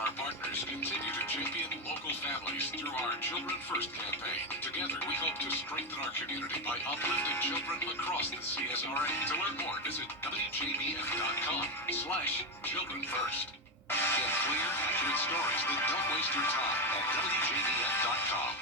our partners continue to champion local families through our Children First campaign. Together, we hope to strengthen our community by uplifting children across the CSRA. To learn more, visit WJBF.com/Children First. Get clear, accurate stories that don't waste your time at WJBF.com.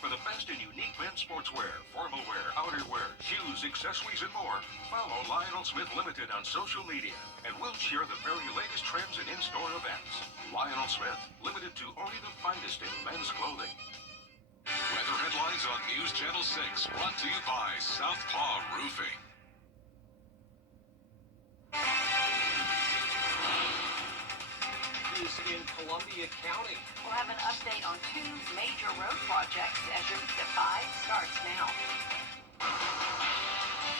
For the best in unique men's sportswear, formal wear, outerwear, shoes, accessories, and more, follow Lionel Smith Limited on social media, and we'll share the very latest trends and in-store events. Lionel Smith, limited to only the finest in men's clothing. Weather headlines on News Channel 6, brought to you by Southpaw Roofing. In Columbia County. We'll have an update on two major road projects as your News at 5 starts now.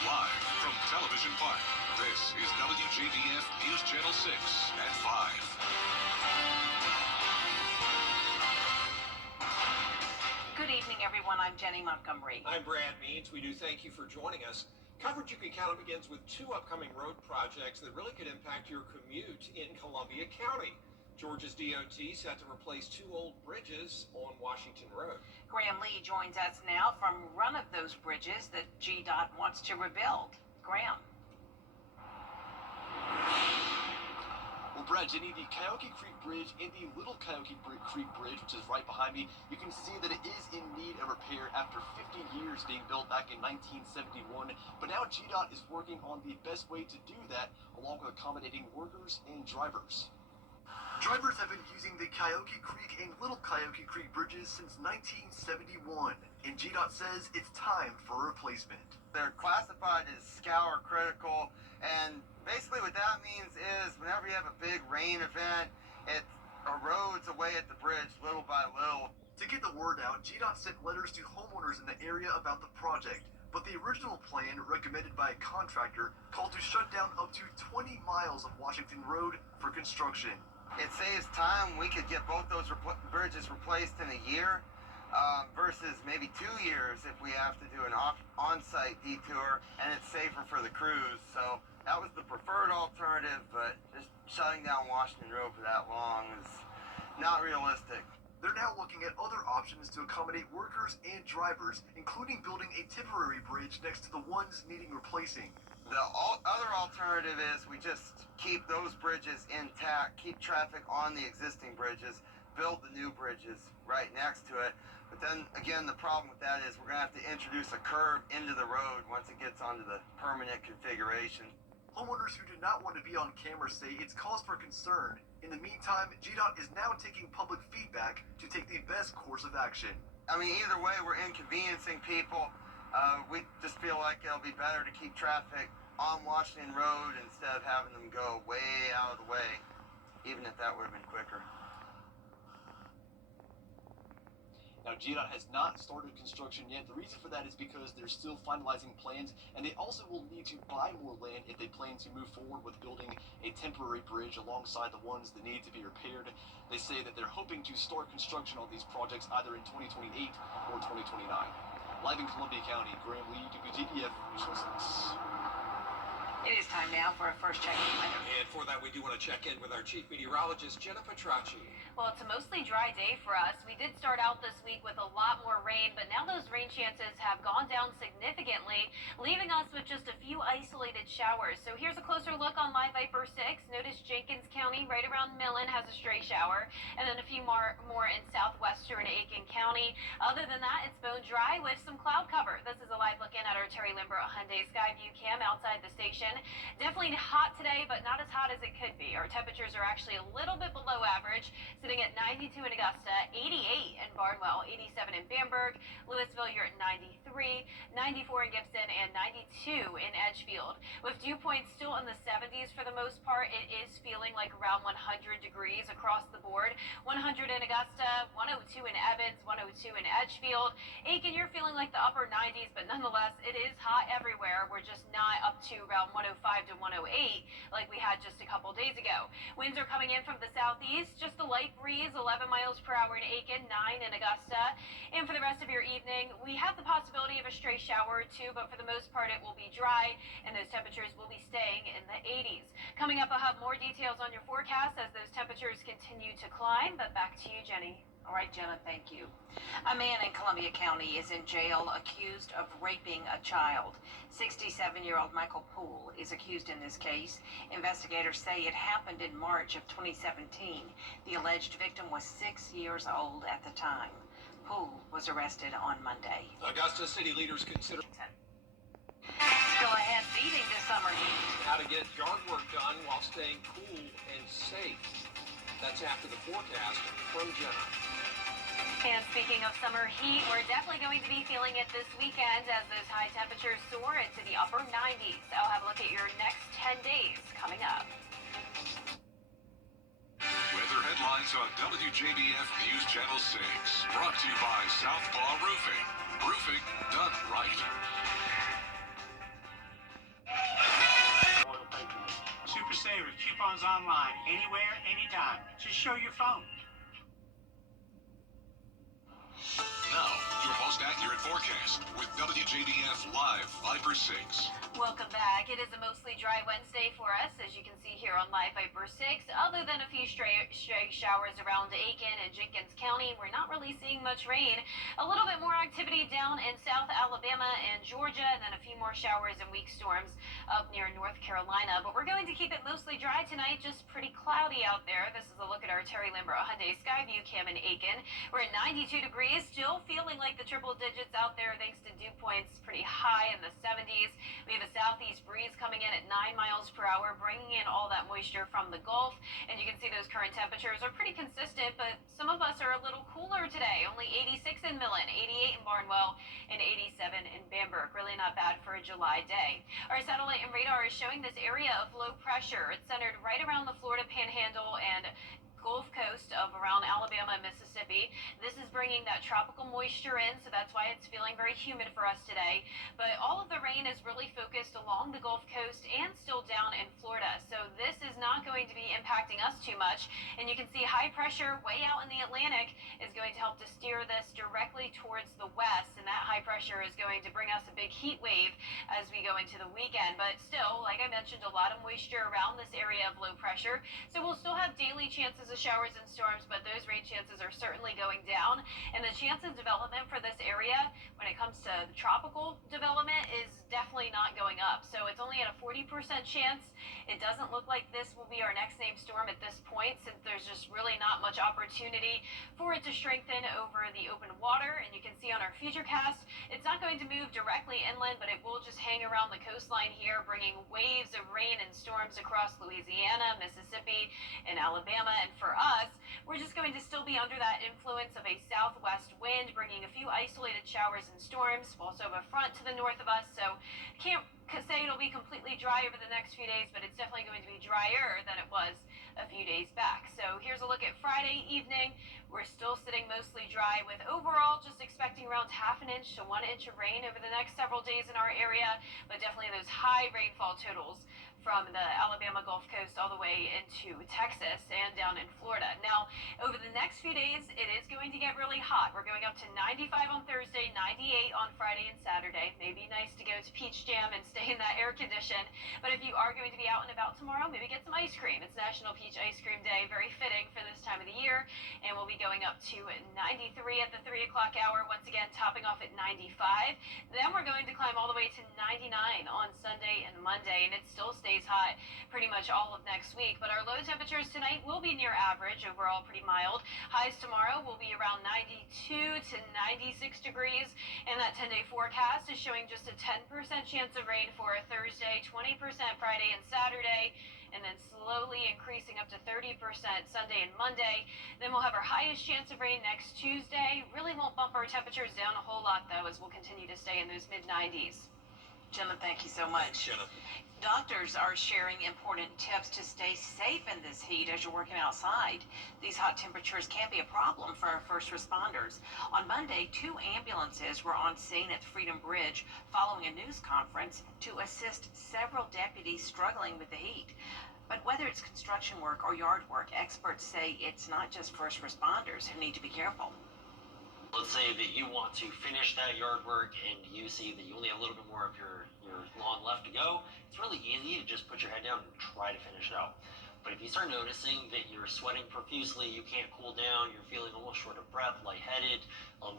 Live from Television Park, this is WJBF News Channel 6 at 5. Good evening, everyone. I'm Jenny Montgomery. I'm Brad Means. We do thank you for joining us. Coverage you can count on begins with two upcoming road projects that really could impact your commute in Columbia County. Georgia's DOT set to replace two old bridges on Washington Road. Graham Lee joins us now from one of those bridges that GDOT wants to rebuild. Graham. Well, Brad, Jenny, the Coyote Creek Bridge and the Little Coyote Creek Bridge, which is right behind me, you can see that it is in need of repair after 50 years being built back in 1971. But now GDOT is working on the best way to do that, along with accommodating workers and drivers. Drivers have been using the Coyote Creek and Little Coyote Creek bridges since 1971, and GDOT says it's time for a replacement. They're classified as scour critical, and basically what that means is whenever you have a big rain event, it erodes away at the bridge little by little. To get the word out, GDOT sent letters to homeowners in the area about the project, but the original plan, recommended by a contractor, called to shut down up to 20 miles of Washington Road for construction. It saves time. We could get both those bridges replaced in a year versus maybe 2 years if we have to do an on-site detour, and it's safer for the crews. So that was the preferred alternative, but just shutting down Washington Road for that long is not realistic. They're now looking at other options to accommodate workers and drivers, including building a temporary bridge next to the ones needing replacing. The other alternative is we just keep those bridges intact, keep traffic on the existing bridges, build the new bridges right next to it. But then again, the problem with that is we're going to have to introduce a curve into the road once it gets onto the permanent configuration. Homeowners who do not want to be on camera say it's cause for concern. In the meantime, GDOT is now taking public feedback to take the best course of action. I mean, either way, we're inconveniencing people. We just feel like it'll be better to keep traffic on Washington Road instead of having them go way out of the way, even if that would have been quicker. Now, GDOT has not started construction yet. The reason for that is because they're still finalizing plans, and they also will need to buy more land if they plan to move forward with building a temporary bridge alongside the ones that need to be repaired. They say that they're hoping to start construction on these projects either in 2028 or 2029. Live in Columbia County, Graham Lee, WJBF News 6. It is time now for a first check-in weather. And for that, we do want to check in with our chief meteorologist, Jenna Petracci. Well, it's a mostly dry day for us. We did start out this week with a lot more rain, but now those rain chances have gone down significantly, leaving us with just a few isolated showers. So here's a closer look on Live Viper 6. Notice Jenkins County right around Millen has a stray shower, and then a few more in southwestern Aiken County. Other than that, it's bone dry with some cloud cover. This is a live look in at our Terry Limbrough Hyundai Skyview cam outside the station. Definitely hot today, but not as hot as it could be. Our temperatures are actually a little bit below average, sitting at 92 in Augusta, 88 in Barnwell, 87 in Bamberg, Louisville, you're at 93, 94 in Gibson, and 92 in Edgefield. With dew points still in the 70s for the most part, it is feeling like around 100 degrees across the board. 100 in Augusta, 102 in Evans, 102 in Edgefield. Aiken, you're feeling like the upper 90s, but nonetheless, it is hot everywhere. We're just not up to around 105 to 108 like we had just a couple days ago. Winds are coming in from the southeast, just a light breeze, 11 miles per hour in Aiken, 9 in Augusta. And for the rest of your evening, we have the possibility of a stray shower or two, but for the most part it will be dry and those temperatures will be staying in the 80s. Coming up, I'll have more details on your forecast as those temperatures continue to climb, but back to you, Jenny. All right, Jenna, thank you. A man in Columbia County is in jail accused of raping a child. 67-year-old Michael Poole is accused in this case. Investigators say it happened in March of 2017. The alleged victim was 6 years old at the time. Poole was arrested on Monday. Augusta city leaders consider Still ahead, beating the summer heat. how to get yard work done while staying cool and safe. That's after the forecast from Jenna. And speaking of summer heat, we're definitely going to be feeling it this weekend as those high temperatures soar into the upper 90s. I'll have a look at your next 10 days coming up. Weather headlines on WJBF News Channel 6. Brought to you by Southpaw Roofing. Roofing done right. Super Saver coupons online, anywhere, anytime. Just show your phone. Now, your most accurate forecast with WJBF Live Viper 6. Welcome back. It is a mostly dry Wednesday for us, as you can see here on Live Viper 6. Other than a few stray showers around Aiken and Jenkins County, we're not really seeing much rain. A little bit more activity down in South Alabama and Georgia, and then a few more showers and weak storms up near North Carolina. But we're going to keep it mostly dry tonight, just pretty cloudy out there. This is a look at our Terry Lambert Hyundai Skyview cam in Aiken. We're at 92 degrees, still feeling like the triple digits out there thanks to dew points pretty high in the 70s. We have a southeast breeze coming in at 9 miles per hour, bringing in all that moisture from the Gulf. And you can see those current temperatures are pretty consistent, but some of us are a little cooler today. Only 86 in Millen, 88 in Barnwell, and 87 in Bamberg. Really not bad for a July day. Our satellite and radar is showing this area of low pressure. It's centered right around the Florida Panhandle and Gulf Coast of around Alabama and Mississippi. This is bringing that tropical moisture in, so that's why it's feeling very humid for us today. But all of the rain is really focused along the Gulf Coast and still down in Florida. So this is not going to be impacting us too much. And you can see high pressure way out in the Atlantic is going to help to steer this directly towards the west. And that high pressure is going to bring us a big heat wave as we go into the weekend. But still, like I mentioned, a lot of moisture around this area of low pressure. So we'll still have daily chances of showers and storms, but those rain chances are certainly going down. And the chance of development for this area when it comes to tropical development is definitely not going up. So it's only at a 40% chance. It doesn't look like this will be our next named storm at this point, since there's just really not much opportunity for it to strengthen over the open water. And you can see on our futurecast, it's not going to move directly inland, but it will just hang around the coastline here, bringing waves of rain and storms across Louisiana, Mississippi, and Alabama. And for us, we're just going to still be under that influence of a southwest wind, bringing a few isolated showers and storms. We'll also have a front to the north of us, so can't say it'll be completely dry over the next few days, but it's definitely going to be drier than it was a few days back. So here's a look at Friday evening. We're still sitting mostly dry, with overall just expecting around half an inch to 1 inch of rain over the next several days in our area, but definitely those high rainfall totals from the Alabama Gulf Coast all the way into Texas and down in Florida. Now, over the next few days, it is going to get really hot. We're going up to 95 on Thursday, 98 on Friday and Saturday. Maybe nice to go to Peach Jam and stay in that air condition. But if you are going to be out and about tomorrow, maybe get some ice cream. It's National Peach Ice Cream Day, very fitting for this time of the year. And we'll be going up to 93 at the 3 o'clock hour, once again topping off at 95. Then we're going to climb all the way to 99 on Sunday and Monday, and it still stays hot pretty much all of next week. But our low temperatures tonight will be near average, overall pretty mild. Highs tomorrow will be around 92 to 96 degrees, and that 10-day forecast is showing just a 10% chance of rain for Thursday, 20% Friday and Saturday, and then slowly increasing up to 30% Sunday and Monday. Then we'll have our highest chance of rain next Tuesday. Really won't bump our temperatures down a whole lot, though, as we'll continue to stay in those mid-90s. Jenna, thank you so much. Thanks, Jenna. Doctors are sharing important tips to stay safe in this heat as you're working outside. These hot temperatures can be a problem for our first responders. On Monday, 2 ambulances were on scene at Freedom Bridge following a news conference to assist several deputies struggling with the heat. But whether it's construction work or yard work, experts say it's not just first responders who need to be careful. Let's say that you want to finish that yard work and you see that you only have a little bit more of your lawn left to go. It's really easy to just put your head down and try to finish it out. But if you start noticing that you're sweating profusely, you can't cool down, you're feeling almost short of breath, lightheaded,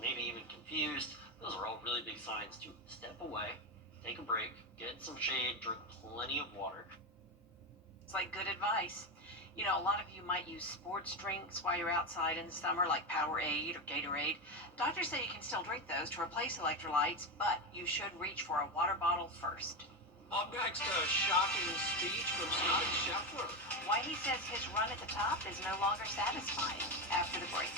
maybe even confused, those are all really big signs to step away, take a break, get some shade, drink plenty of water. It's like good advice. You know, a lot of you might use sports drinks while you're outside in the summer, like Powerade or Gatorade. Doctors say you can still drink those to replace electrolytes, but you should reach for a water bottle first. Up next, a shocking speech from Scotty Scheffler. Why he says his run at the top is no longer satisfying. After the break.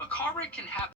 A car wreck can happen